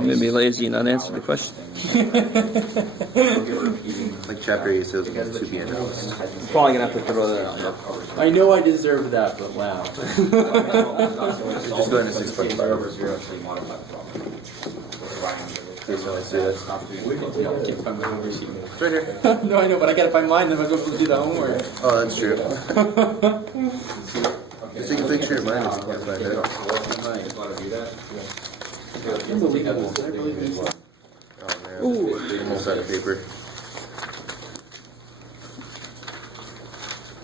I'm going to be lazy and not answer the question. Like chapter 8 says, to be announced. Probably going to have to throw that out. I know I deserve that, but wow. Just go into 6.5. Please don't see that. Can't find my own receipt. It's right here. No, I know, but I gotta find mine, then I go do the homework. Oh, that's true. Just take a picture of mine if you can't find it. Oh man, almost out of paper.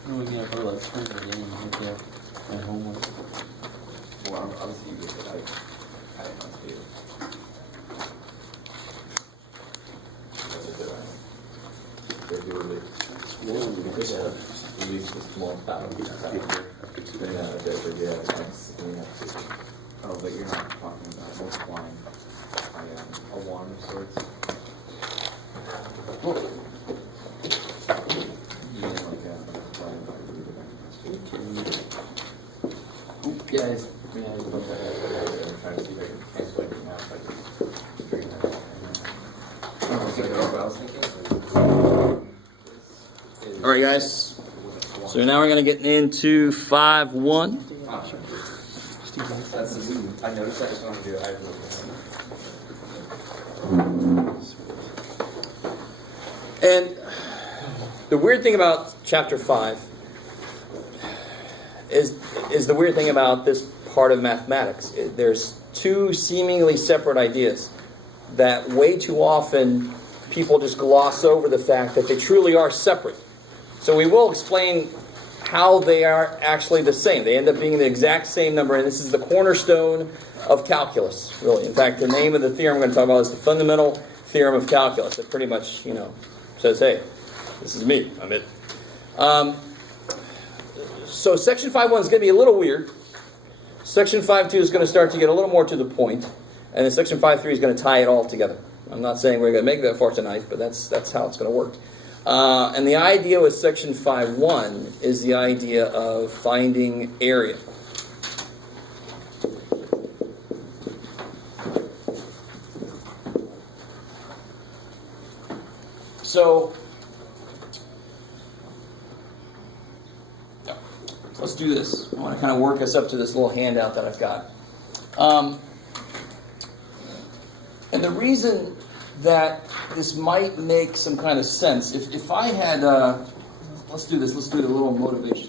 Oh, yeah, bro, let's find the game right there. My homework. Well, obviously you get it. I didn't want to do it. That's a good idea. They're doing it. Release the small power. Paper after 2 days. Oh, but you're not talking about multiplying by a wand of sorts. Using like a multiplying by root of Guys, I'm trying to see if I can translate it now. If I can figure that out. What I was thinking. All right, guys. So now we're going to get into 5.1. That's I noticed I just want to do it. And the weird thing about chapter 5 is the weird thing about this part of mathematics. There's two seemingly separate ideas that way too often people just gloss over the fact that they truly are separate. So we will explain how they are actually the same. They end up being the exact same number, and this is the cornerstone of calculus, really. In fact, the name of the theorem I'm going to talk about is the fundamental theorem of calculus. It pretty much, says, hey, this is me. I'm it. So section 5.1 is going to be a little weird. Section 5.2 is going to start to get a little more to the point, and then section 5.3 is going to tie it all together. I'm not saying we're going to make that far tonight, but that's how it's going to work. And the idea with section 5.1 is the idea of finding area. So let's do this. I want to kind of work us up to this little handout that I've got. And the reason that this might make some kind of sense, if I had, let's do this, let's do a little motivation.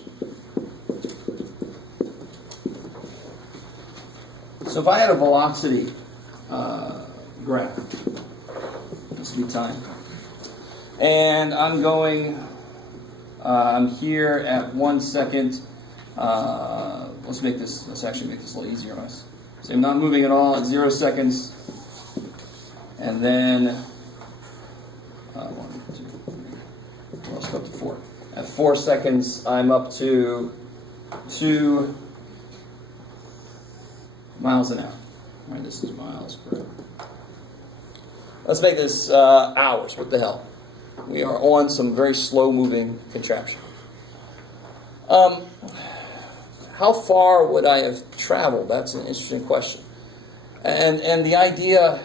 So if I had a velocity graph, this would be time. And I'm going, I'm here at 1 second. Let's actually make this a little easier on us. So I'm not moving at all at 0 seconds. And then, 1, 2, 3, let's go up to 4. At 4 seconds, I'm up to 2 miles an hour. All right, this is miles per hour. Let's make this hours. What the hell? We are on some very slow-moving contraption. How far would I have traveled? That's an interesting question. And the idea,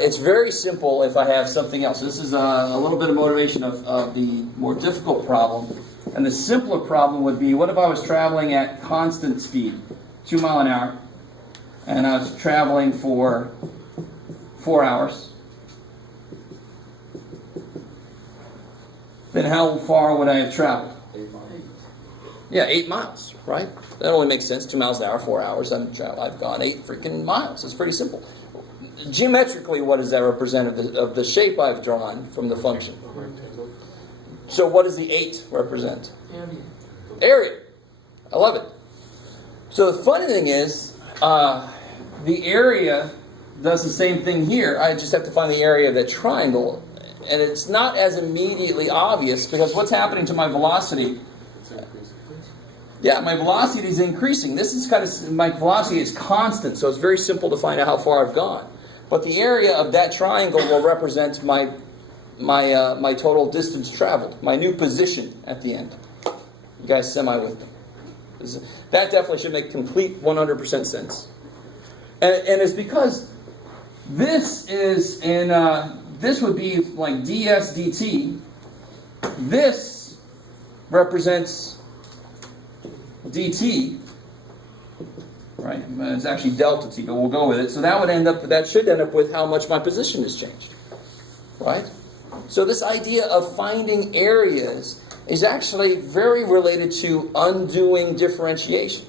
it's very simple if I have something else. This is a little bit of motivation of the more difficult problem. And the simpler problem would be, what if I was traveling at constant speed, 2 miles an hour, and I was traveling for 4 hours? Then how far would I have traveled? 8 miles. Yeah, 8 miles, right? That only makes sense. 2 miles an hour, 4 hours. I've gone 8 freaking miles. It's pretty simple. Geometrically, what does that represent of the shape I've drawn from the function? So what does the 8 represent? Area. I love it. So the funny thing is, the area does the same thing here. I just have to find the area of that triangle. And it's not as immediately obvious because what's happening to my velocity? Yeah, my velocity is increasing. This is my velocity is constant, so it's very simple to find out how far I've gone. But the area of that triangle will represent my total distance traveled, my new position at the end. You guys semi with me? That definitely should make complete 100% sense. And it's because This is in, this would be like ds dt. This represents dt, right? It's actually delta t, but we'll go with it. So that should end up with how much my position has changed, right? So this idea of finding areas is actually very related to undoing differentiation.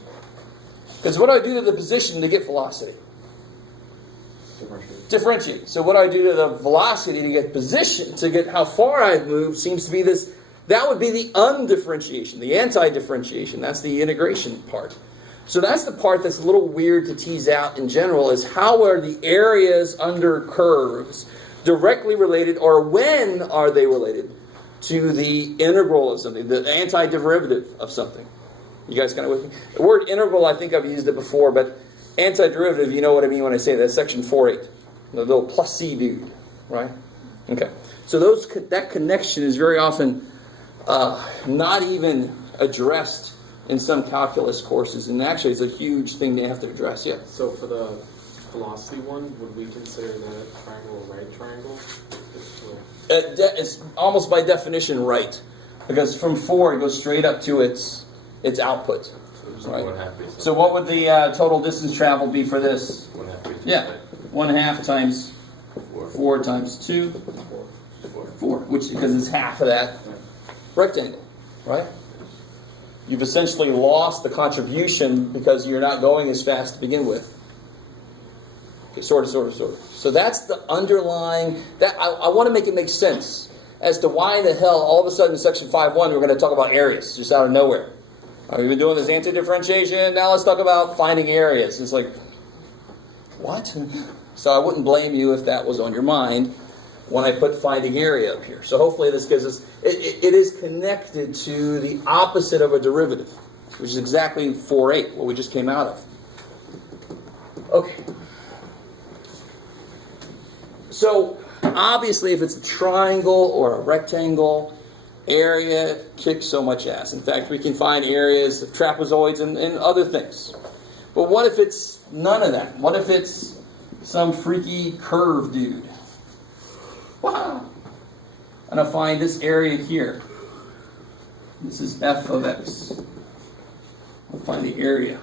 Because what do I do to the position to get velocity? Differentiate. So what do I do to the velocity to get position, to get how far I've moved, seems to be this, that would be the undifferentiation, the anti-differentiation. That's the integration part. So that's the part that's a little weird to tease out in general, is how are the areas under curves directly related, or when are they related to the integral of something, the antiderivative of something? You guys kind of with me? The word integral, I think I've used it before, but antiderivative, you know what I mean when I say that. Section 4.8. The little plus C dude, right? Okay. So that connection is very often not even addressed in some calculus courses, and actually it's a huge thing they have to address. Yeah. So for the velocity one, would we consider that a triangle a right triangle? It's almost by definition right, because from 4 it goes straight up to its output. Right. So what would the total distance traveled be for this? 1/2. Yeah, 1/2 times 4 times 2, 4, which because it's half of that rectangle, right? You've essentially lost the contribution because you're not going as fast to begin with. Okay, sort of. So that's the underlying. That I want to make it make sense as to why the hell all of a sudden in section 5.1 we're going to talk about areas just out of nowhere. We've been doing this anti-differentiation. Now let's talk about finding areas. It's like, what? So I wouldn't blame you if that was on your mind when I put finding area up here. So hopefully this gives us, it is connected to the opposite of a derivative, which is exactly 4.8, what we just came out of. Okay. So obviously if it's a triangle or a rectangle, area kicks so much ass. In fact, we can find areas of trapezoids and other things. But what if it's none of that? What if it's some freaky curve dude? Wow. And I find this area here. This is f of x. I'll find the area.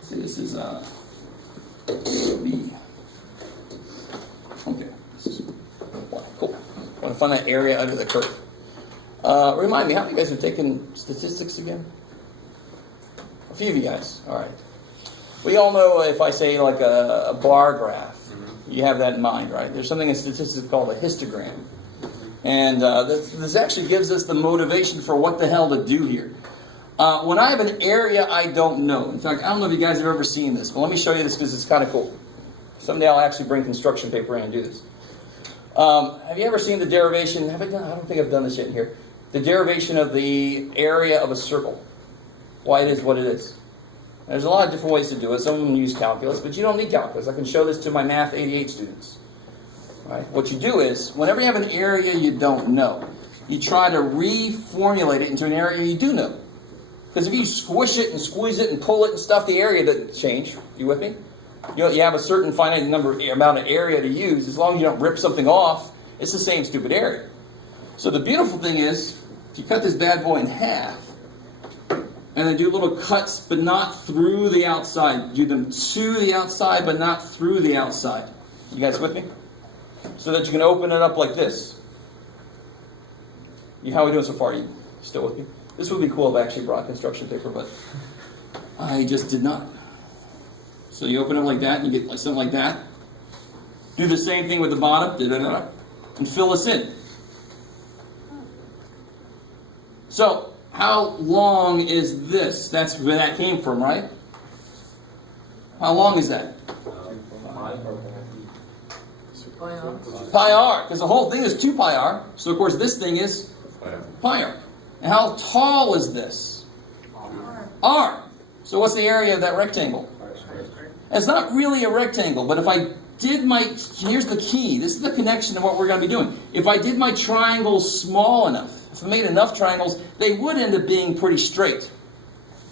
See, this is b. Okay. This is cool. I want to find that area under the curve. Remind me, how many of you guys have taken statistics again? A few of you guys. All right. We all know if I say like a bar graph, you have that in mind, right? There's something in statistics called a histogram. And this actually gives us the motivation for what the hell to do here. When I have an area I don't know, in fact, I don't know if you guys have ever seen this, but let me show you this because it's kind of cool. Someday I'll actually bring construction paper in and do this. Have you ever seen the derivation? Have I done? I don't think I've done this yet here. The derivation of the area of a circle. Why it is what it is. There's a lot of different ways to do it. Some of them use calculus, but you don't need calculus. I can show this to my Math 88 students. Right? What you do is, whenever you have an area you don't know, you try to reformulate it into an area you do know. Because if you squish it and squeeze it and pull it and stuff, the area doesn't change. You with me? You have a certain finite amount of area to use. As long as you don't rip something off, it's the same stupid area. So the beautiful thing is, you cut this bad boy in half, and then do little cuts, but not through the outside. Do them to the outside, but not through the outside. You guys with me? So that you can open it up like this. How are we doing so far? You still with me? This would be cool if I actually brought construction paper, but I just did not. So you open it like that, and you get like something like that. Do the same thing with the bottom, and fill this in. So, how long is this? That's where that came from, right? How long is that? Pi r, because the whole thing is 2 pi r. So of course this thing is pi r. And how tall is this? R. So what's the area of that rectangle? It's not really a rectangle, but if I did here's the key. This is the connection to what we're going to be doing. If I did my triangles small enough, if I made enough triangles, they would end up being pretty straight.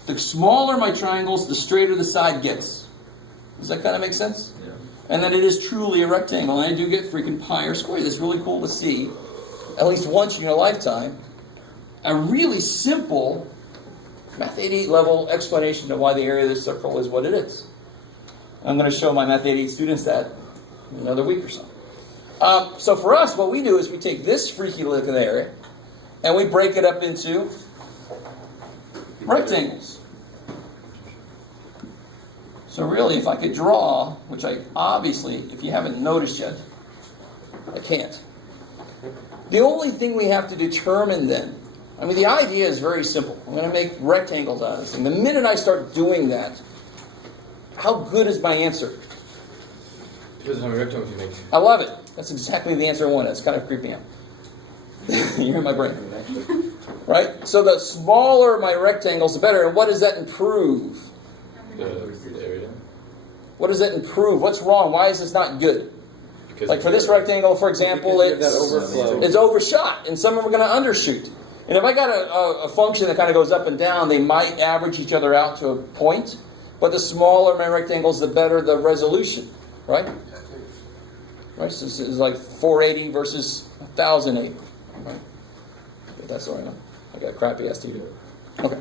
The smaller my triangles, the straighter the side gets. Does that kind of make sense? Yeah. And that it is truly a rectangle, and I do get freaking pi r squared. It's really cool to see, at least once in your lifetime, a really simple Math 88 level explanation of why the area of this circle is what it is. I'm going to show my Math 88 students that in another week or so. So for us, what we do is we take this freaky looking area and we break it up into rectangles. So really, if I could draw, which I obviously, if you haven't noticed yet, I can't. The only thing we have to determine then, I mean, the idea is very simple. I'm going to make rectangles out of this thing. The minute I start doing that, how good is my answer? Depends on how many rectangles you make. I love it. That's exactly the answer I wanted. It's kind of creeping out. You're in my brain. Right? So the smaller my rectangles, the better. And what does that improve? The area. What does that improve? What's wrong? Why is this not good? Because Like for this rectangle, for example, Because you have that overflow. it's overshot, and some of them are going to undershoot. And if I got a function that kind of goes up and down, they might average each other out to a point. But the smaller my rectangles, the better the resolution, right? Right. So this is like 480 versus 1080. Right. Get that story now. I got a crappy STD. Okay.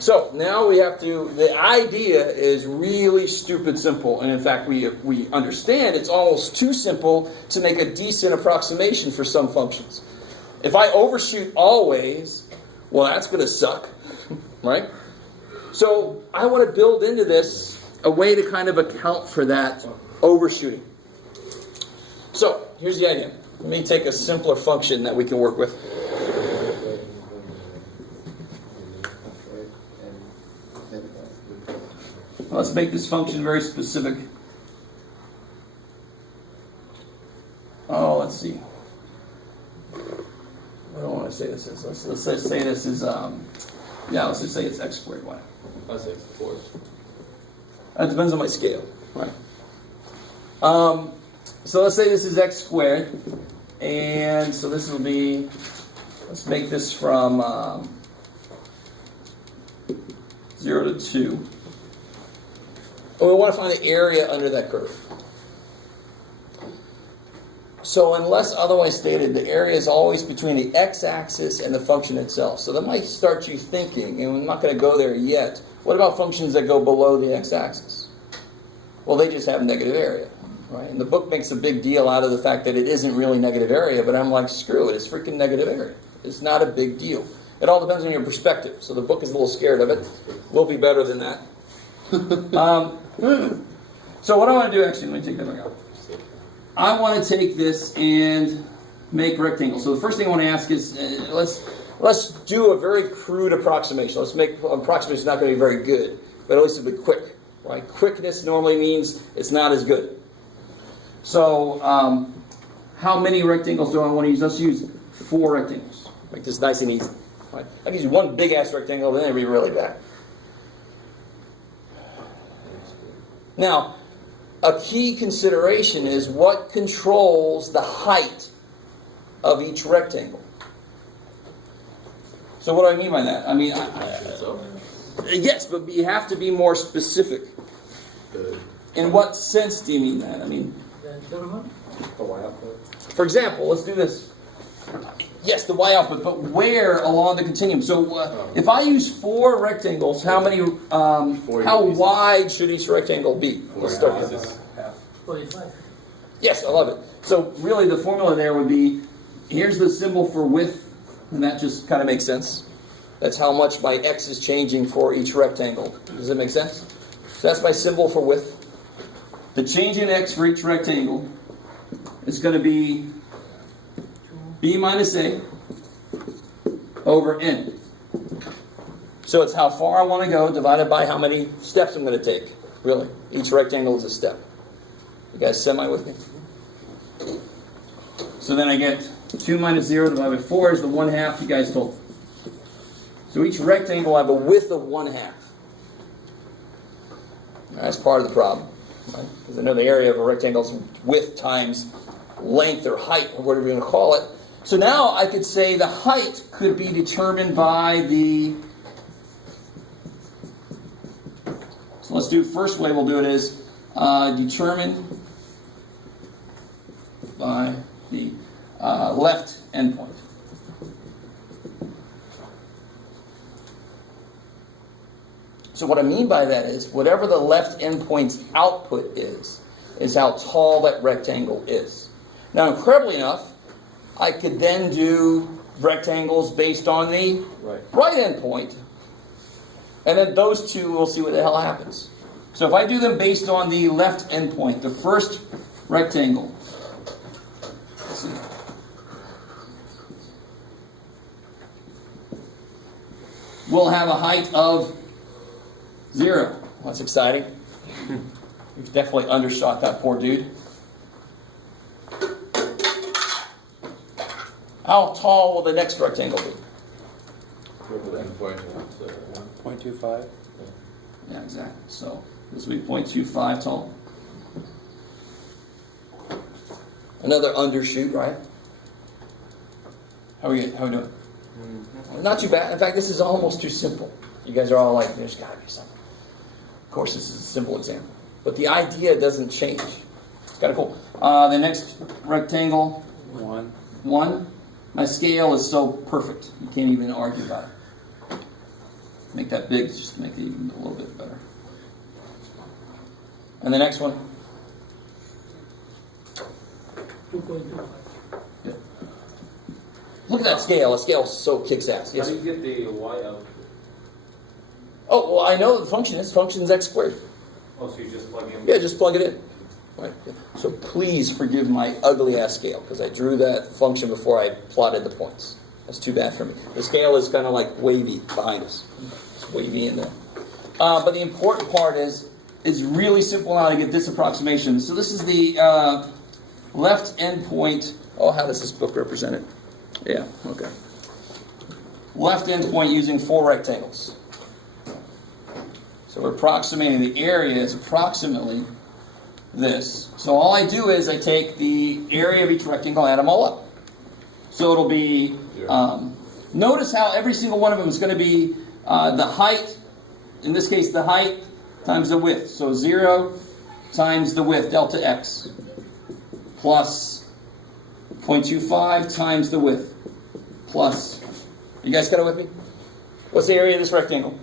So now we have to. The idea is really stupid simple, and in fact, we understand it's almost too simple to make a decent approximation for some functions. If I overshoot always, well, that's going to suck, right? So I want to build into this a way to kind of account for that overshooting. So here's the idea. Let me take a simpler function that we can work with. Let's make this function very specific. Oh, let's see. I don't want to say this is. Let's say this is. Let's just say it's x squared. Why? I'll say 4. That depends on my scale, right? So let's say this is x squared, and so this will be. Let's make this from 0 to 2. And we want to find the area under that curve. So unless otherwise stated, the area is always between the x-axis and the function itself. So that might start you thinking, and we're not going to go there yet, what about functions that go below the x-axis? Well, they just have negative area, right? And the book makes a big deal out of the fact that it isn't really negative area, but I'm like, screw it, it's freaking negative area. It's not a big deal. It all depends on your perspective. So the book is a little scared of it. We'll be better than that. So what I want to do, actually, let me take that back out. I want to take this and make rectangles. So the first thing I want to ask is, let's do a very crude approximation. Let's make approximation not going to be very good, but at least it'll be quick. Right? Quickness normally means it's not as good. So how many rectangles do I want to use? Let's use 4 rectangles. Make this nice and easy. Right? I can use one big ass rectangle, then it'd be really bad. Now, a key consideration is what controls the height of each rectangle. So what do I mean by that? I mean, yes, but you have to be more specific. In what sense do you mean that? I mean, for example, let's do this. Yes, the y output, but where along the continuum? So if I use 4 rectangles, how many? How wide should each rectangle be? Let's start with this. 45. Yes, I love it. So really the formula there would be, here's the symbol for width, and that just kind of makes sense. That's how much my x is changing for each rectangle. Does that make sense? So that's my symbol for width. The change in x for each rectangle is going to be b minus a over n. So it's how far I want to go divided by how many steps I'm going to take. Really, each rectangle is a step. You guys semi with me? So then I get 2 minus 0 divided by 4 is the 1/2 you guys told. So each rectangle will have a width of 1/2. That's part of the problem. Right? Because I know the area of a rectangle is width times length or height, or whatever you're going to call it. So now I could say the height could be determined by the... So let's let's do first way we'll do it is determine by the left endpoint. So what I mean by that is whatever the left endpoint's output is how tall that rectangle is. Now, incredibly enough, I could then do rectangles based on the right endpoint, and then those two, we'll see what the hell happens. So if I do them based on the left endpoint, the first rectangle, let's see. We'll have a height of 0. That's exciting. We've definitely undershot that poor dude. How tall will the next rectangle be? 0.25. Yeah, exactly. So this will be 0.25 tall. Another undershoot, right? How are we doing? Mm-hmm. Not too bad. In fact, this is almost too simple. You guys are all like, there's got to be something. Of course, this is a simple example. But the idea doesn't change. It's kind of cool. The next rectangle, 1. My scale is so perfect. You can't even argue about it. Make that big just to make it even a little bit better. And the next one. 2.25. Yeah. Look at that scale. The scale so kicks ass. Yes. How do you get the y out? Oh, well, I know what the function is. Function is x squared. Oh, so you just plug in? Yeah, just plug it in. Right. So please forgive my ugly ass scale because I drew that function before I plotted the points. That's too bad for me. The scale is kind of like wavy behind us. It's wavy in there. But the important part is it's really simple now to get this approximation. So this is the left endpoint. Oh, how does this book represent it? Yeah, okay. Left endpoint using 4 rectangles. So we're approximating the area is approximately this. So all I do is I take the area of each rectangle and add them all up. So it'll be, notice how every single one of them is going to be the height, in this case the height times the width. So 0 times the width, delta x, plus 0.25 times the width, plus, you guys got it with me? What's the area of this rectangle?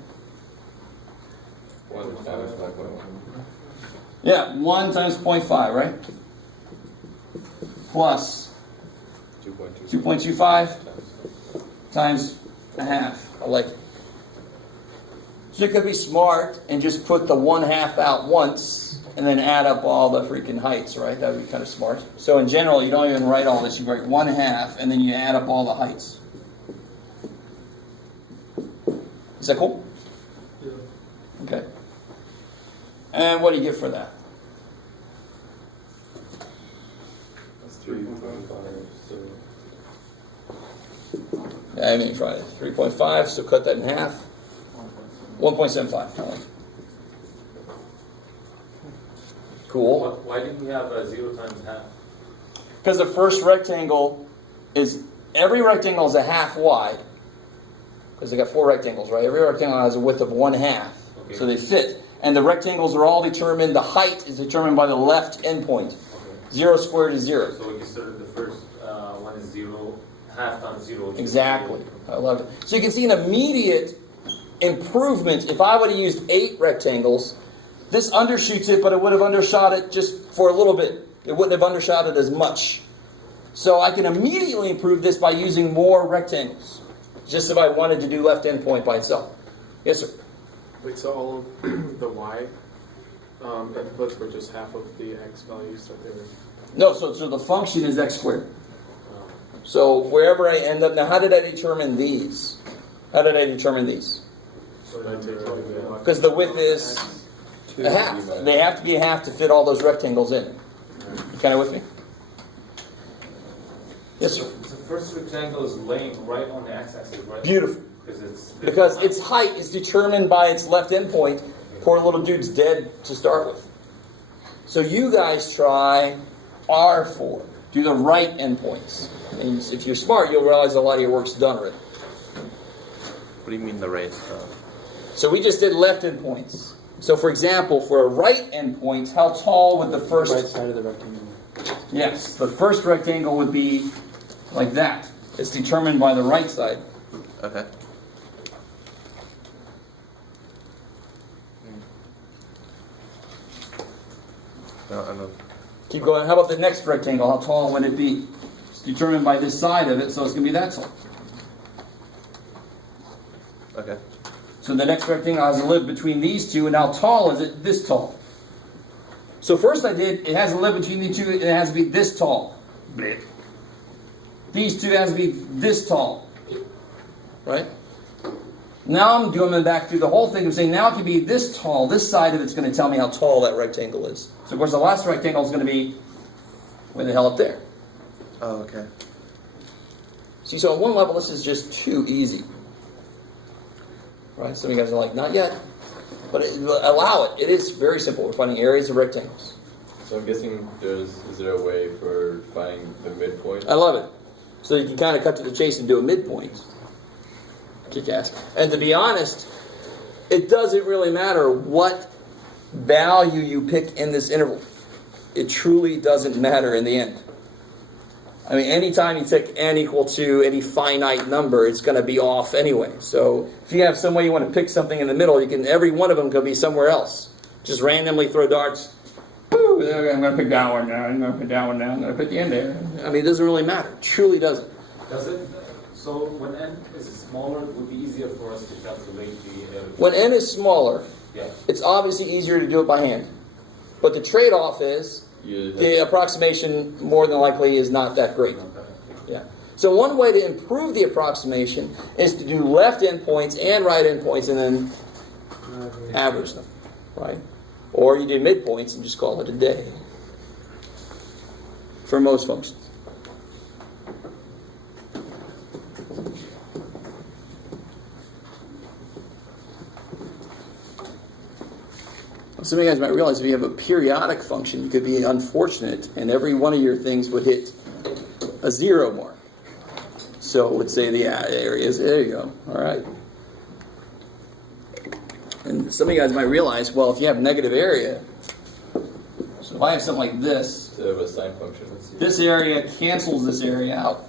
1 times 5.1. Yeah, 1 times 0.5, right? Plus 2.25 times a half. I like it. So you could be smart and just put the 1/2 out once and then add up all the freaking heights, right? That would be kind of smart. So in general, you don't even write all this. You write 1/2 and then you add up all the heights. Is that cool? Yeah. Okay. And what do you get for that? That's 3.5. So Yeah, I mean, try it. 3.5, so cut that in half. 1.75. I like it. Cool. Why did we have 0 times half? Because the first rectangle is, every rectangle is a half wide. Because they got 4 rectangles, right? Every rectangle has a width of 1/2. Okay. So they fit. And the rectangles are all determined, the height is determined by the left endpoint. Okay. 0 squared is 0. So we consider the first one is 0, half times 0. which is Exactly. 0. I love it. So you can see an immediate improvement. If I would have used 8 rectangles, this undershoots it, but it would have undershot it just for a little bit. It wouldn't have undershot it as much. So I can immediately improve this by using more rectangles. Just if I wanted to do left endpoint by itself. Yes, sir. Wait, so all of the y inputs were just half of the x values that they were. No, so the function is x squared. So wherever I end up, now how did I determine these? How did I determine these? So I take like Because the width is a half. They have to be a half to fit all those rectangles in. You kind of with me? Yes, sir. The first rectangle is laying right on the x-axis, right? Beautiful. Because Because its height is determined by its left endpoint. Poor little dude's dead to start with. So you guys try R4. Do the right endpoints. And if you're smart, you'll realize a lot of your work's done already. what do you mean the right? So we just did left endpoints. So for example, for a right endpoint, how tall would the first... Right side of the rectangle. Yes, the first rectangle would be like that. It's determined by the right side. Okay. No, I know. Keep going. How about the next rectangle? How tall would it be? It's determined by this side of it, so it's going to be that tall. Okay. So the next rectangle has to live between these two, and how tall is it? This tall. So first I did, it has to live between the two, and it has to be this tall. Blech. These two has to be this tall. Right? Now I'm going back through the whole thing and saying now it can be this tall. This side of it's going to tell me how tall that rectangle is. So of course the last rectangle is going to be way the hell up there. Oh, okay. See, so on one level this is just too easy. Right? Some of you guys are like, not yet. But allow it. It is very simple. We're finding areas of rectangles. So I'm guessing is there a way for finding the midpoint? I love it. So you can kind of cut to the chase and do a midpoint. Kick-ass. And to be honest, it doesn't really matter what value you pick in this interval. It truly doesn't matter in the end. I mean, anytime you take n equal to any finite number, it's going to be off anyway. So if you have some way you want to pick something in the middle, you can. Every one of them could be somewhere else. Just randomly throw darts. Woo, I'm going to pick that one now. I'm going to pick that one now. I'm going to put the end there. I mean, it doesn't really matter. It truly doesn't. Does it? So when n is smaller, it would be easier for us to calculate the. When n is smaller, Yeah. it's obviously easier to do it by hand. But the trade-off is the approximation more than likely is not that great. Yeah. So one way to improve the approximation is to do left endpoints and right endpoints and then average them, right? Or you do midpoints and just call it a day for most functions. Some of you guys might realize if you have a periodic function, you could be unfortunate and every one of your things would hit a 0 mark. So let's say the areas, there you go, all right. And some of you guys might realize, well, if you have negative area, so if I have something like this, Instead of a sine function. this area cancels this area out.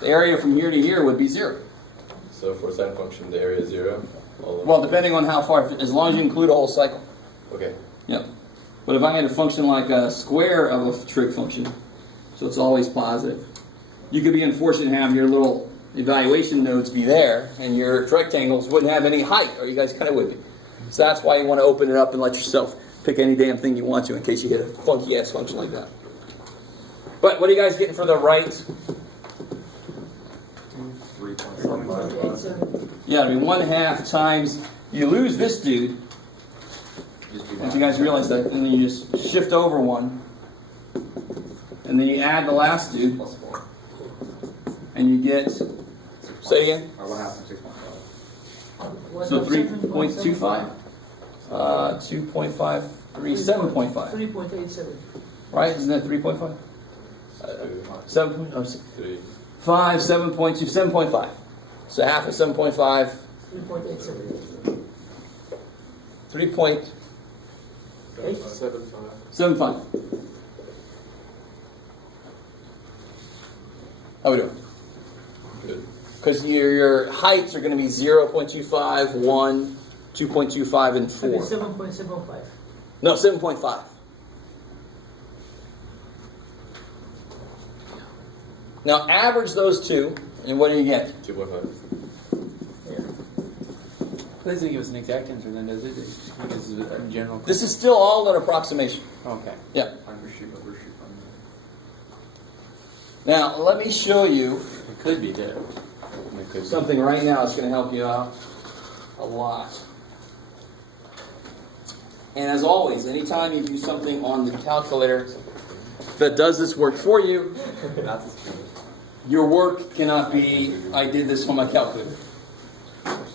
The area from here to here would be 0. So for sine function, the area is 0. All of Well, depending on how far, as long as you include a whole cycle. Okay. Yep. But if I had a function like a square of a trig function, so it's always positive, you could be unfortunate to have your little evaluation nodes be there, and your rectangles wouldn't have any height, or you guys kind of would be. So that's why you want to open it up and let yourself pick any damn thing you want to in case you get a funky-ass function like that. But what are you guys getting for the right? 3.75. Yeah, I mean 1/2 times, you lose this dude, if you guys realize that, and then you just shift over one, and then you add the last dude, Plus 4. and you get, say again? Or 1/2 of 6.5. So 3.25? 2.53, 7.5. 3.87. Right? Isn't that 3.5? 7, oh, 3. 5, 7.2, 7.5. So half of 7.5, 3.87. 3.75. 7.5. How we doing? Good. Because your heights are going to be 0.25, 1, 2.25, and 4. 7.75. No, 7.5. Now average those two, and what do you get? 2.5. It doesn't give us an exact answer then, does it? It just gives us a general. This is still all an approximation. Okay. Yeah. Undershoot, overshoot. Now let me show you It could be there. It could be. something right now that's going to help you out a lot. And as always, anytime you do something on the calculator that does this work for you, your work cannot be, I did this on my calculator.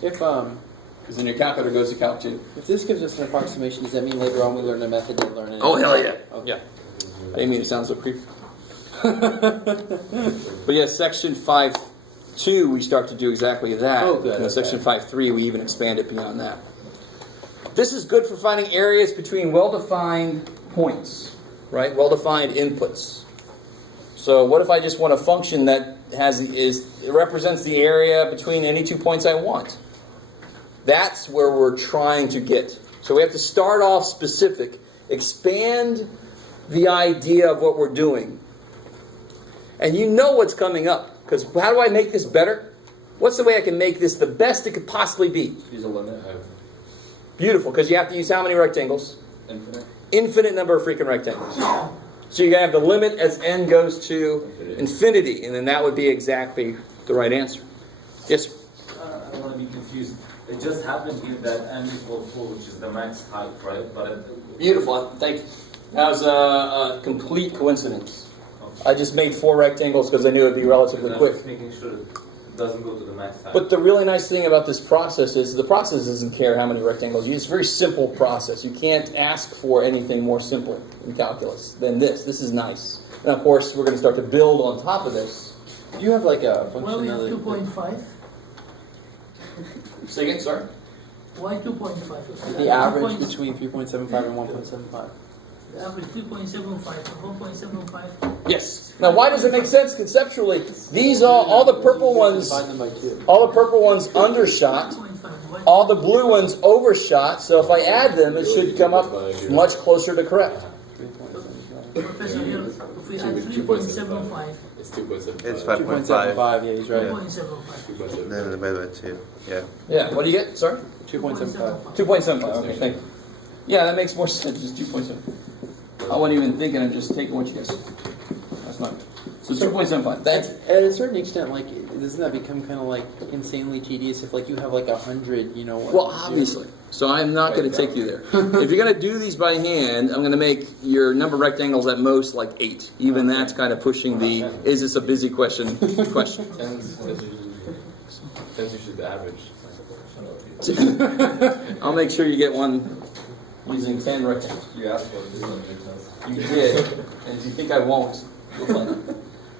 If Because then your calculator goes to calc 2. if this gives us an approximation, does that mean later on we learn a method to learn it? Oh, hell yeah. Okay. Yeah. I didn't mean to sound so creepy. But yeah, section 5.2, we start to do exactly that. Oh, good, And okay. section 5.3, we even expand it beyond that. This is good for finding areas between well-defined points, right? Well-defined inputs. So what if I just want a function that it represents the area between any 2 points I want? That's where we're trying to get. So we have to start off specific, expand the idea of what we're doing. And you know what's coming up. Because how do I make this better? What's the way I can make this the best it could possibly be? Use a limit of Beautiful, because you have to use how many rectangles? infinite. Infinite number of freaking rectangles. So you gotta have the limit as n goes to infinity, and then that would be exactly the right answer. Yes, sir? I don't want to be confused. It just happened here that n equals 4, which is the max height, right? But Beautiful, thank you. That was a complete coincidence. I just made 4 rectangles because I knew it'd be relatively I'm quick. just making sure it doesn't go to the max height. But the really nice thing about this process is the process doesn't care how many rectangles you use. It's a very simple process. You can't ask for anything more simple in calculus than this. This is nice. And of course, we're going to start to build on top of this. Do you have like a Well, we have functionality? 2.5. Say again, sorry? Why 2.5? The average between 3.75 and 1.75. The average 3.75 and 1.75. Yes. Now, why does it make sense conceptually? These are all the purple ones. Divide them by 2. All the purple ones undershot. 2.5. Why? All the blue ones overshot. So if I add them, it should come up much closer to correct. 3.75. Professor, here, if we add 3.75, It's 2.75. It's 5.5. 2.75, yeah, he's right. 2.75. 2.75. Then divided by 2. Yeah. Yeah. What do you get? Sorry. 2.75. 2.75. Okay, thank you. Yeah, that makes more sense. Just 2.7. I wasn't even thinking. I'm just taking what you guys said. That's not good. So 2.75. Thanks. At a certain extent, like, doesn't that become kind of like insanely tedious if like you have like 100, you know? Well, obviously. So I'm not going to take you there. If you're going to do these by hand, I'm going to make your number of rectangles at most like 8. Even that's kind of pushing the "is this a busy question?" question. Tens usually the average. I'll make sure you get one using 10 rectangles. You asked for it. You did, and if you think I won't, you'll find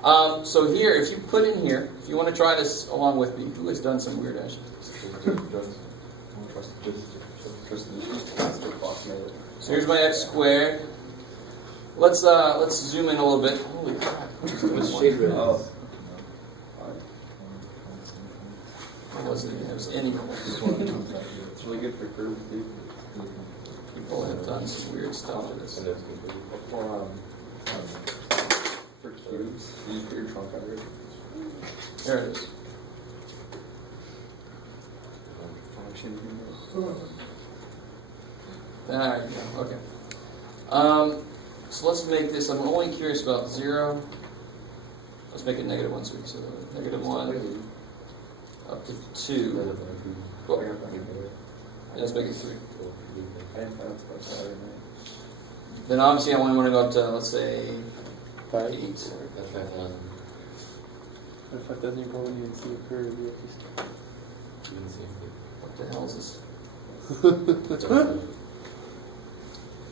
out. So here, if you put in here, if you want to try this along with me, who has done some weird action? So here's my x squared. Let's zoom in a little bit. Holy crap! What's shade red? What was it? It was n equals. It's really good for curves, dude. People have done some weird stuff with this. And it's good for cubes. You just put your trunk under it. There it is. There you go. Okay. So let's make this. I'm only curious about 0. Let's make it -1 so we can see -1 up to 2. Well, let's make it 3. Then obviously I only want to go up to, let's say, 5. 8. That's 5,000. If that doesn't go in, you can see a curve. You You can see What the hell is this?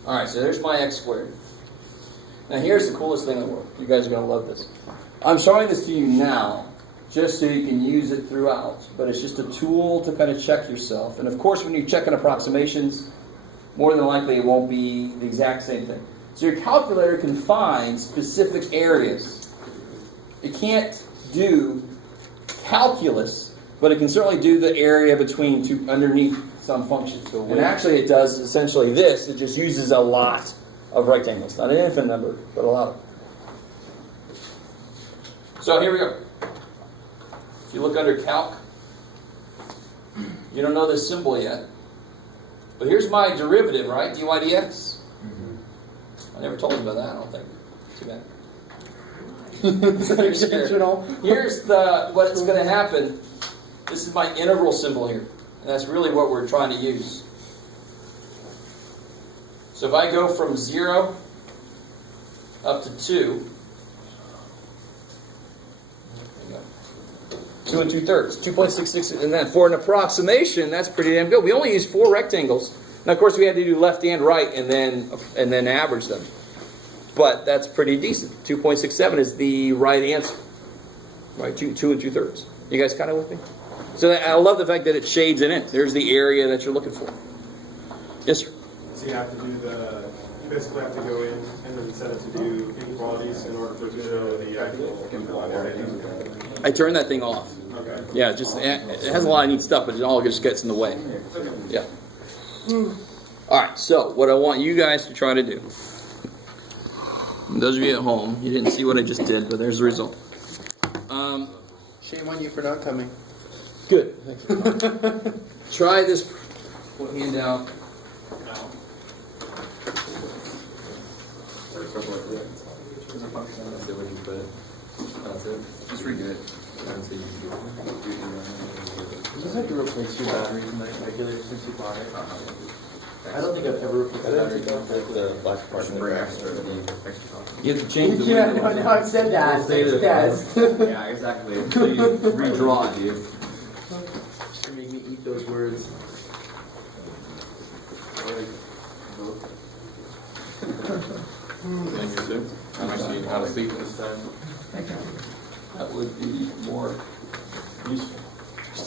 Alright, so there's my x squared. Now here's the coolest thing in the world. You guys are going to love this. I'm showing this to you now just so you can use it throughout. But it's just a tool to kind of check yourself. And of course when you're checking approximations, more than likely it won't be the exact same thing. So your calculator can find specific areas. It can't do calculus, but it can certainly do the area between two underneath some function. And actually it does essentially this. It just uses a lot of rectangles. Not an infinite number, but a lot of them. So here we go. If you look under calc, you don't know this symbol yet. But here's my derivative, right? dy dx. I never told you about that, I don't think. Too bad. Here's what's going to happen. This is my integral symbol here. And that's really what we're trying to use. So if I go from 0 up to 2, 2 2/3, 2.66, and then for an approximation, that's pretty damn good. We only use 4 rectangles. Now, of course, we had to do left and right, and then average them. But that's pretty decent. 2.67 is the right answer. Right, 2 2/3. You guys kind of with me? So I love the fact that it shades in it. There's the area that you're looking for. Yes, sir. So you have to do you basically have to go in and then set it to do inequalities in order for it to show the actual. I turned that thing off. Okay. Yeah, it has a lot of neat stuff, but it all just gets in the way. Yeah. All right. So what I want you guys to try to do. Those of you at home, you didn't see what I just did, but there's the result. Shame on you for not coming. Good. Try this handout. That's it when you put it. That's it. Just redo it. That's it. You just have to replace your batteries in the regular since you bought it. I don't think I've ever replaced a battery. The black part of the Bring grass. extra to the extra copy. You have to change the Yeah, window. no, I've said that. Say that. Yes. Yeah, exactly. So you redraw it, dude. Just to make me eat those words. Thank you, sir. I'm actually out of sleep this time. That would be more useful.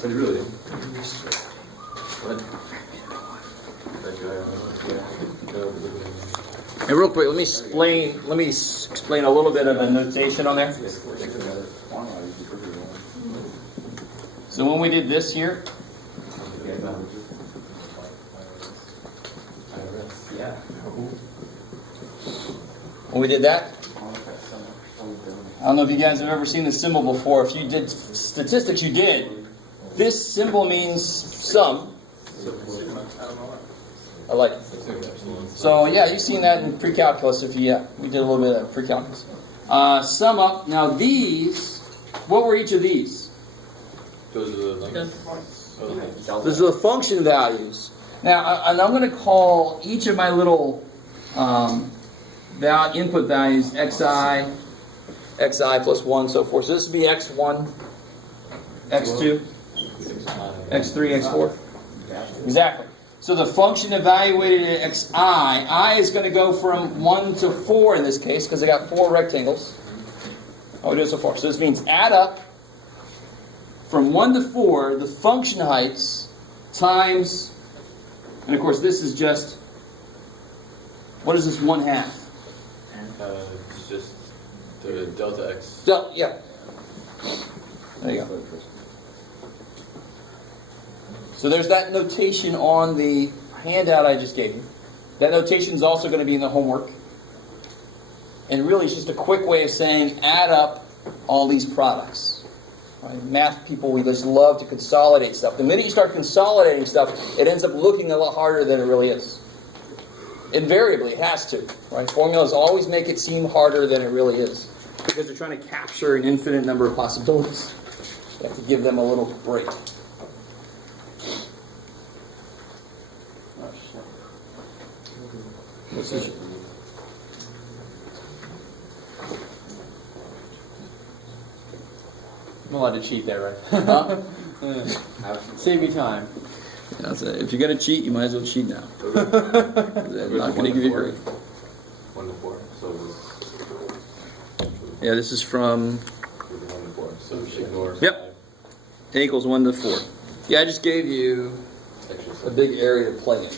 But really, But, that guy, hey, real quick, let me explain a little bit of the notation on there. So when we did this here, Yeah. when we did that, I don't know if you guys have ever seen this symbol before. If you did statistics, you did. This symbol means sum. I like it. So yeah, you've seen that in pre-calculus. We did a little bit of pre-calculus. Sum up. Now these, what were each of these? those are the Just Those are the function values. Now, and I'm going to call each of my little input values xi plus 1, so forth. So this would be x1, x2, x3, x4. Exactly. So the function evaluated at xi, I is going to go from 1 to 4 in this case, because I got 4 rectangles. How we do it so far? So this means add up from 1 to 4 the function heights times, and of course this is just, what is this 1/2? it's just the delta x. So, yeah. There you go. So there's that notation on the handout I just gave you. That notation is also going to be in the homework. And really it's just a quick way of saying add up all these products. Right? Math people, we just love to consolidate stuff. The minute you start consolidating stuff, it ends up looking a lot harder than it really is. Invariably, it has to. Right? Formulas always make it seem harder than it really is. Because they're trying to capture an infinite number of possibilities. You have to give them a little break. What's this? I'm allowed to cheat there, right? Huh? Save you time. That's it. If you're going to cheat, you might as well cheat now. They're not going to give you a grade. 1 to 4. So Yeah, this is from 1 to 4. So ignore. Yep. A equals 1 to 4. Yeah, I just gave you a big area to play in.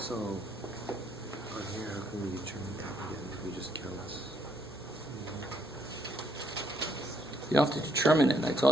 So, on here, how can we determine that again? If we just count? You don't have to determine it. I told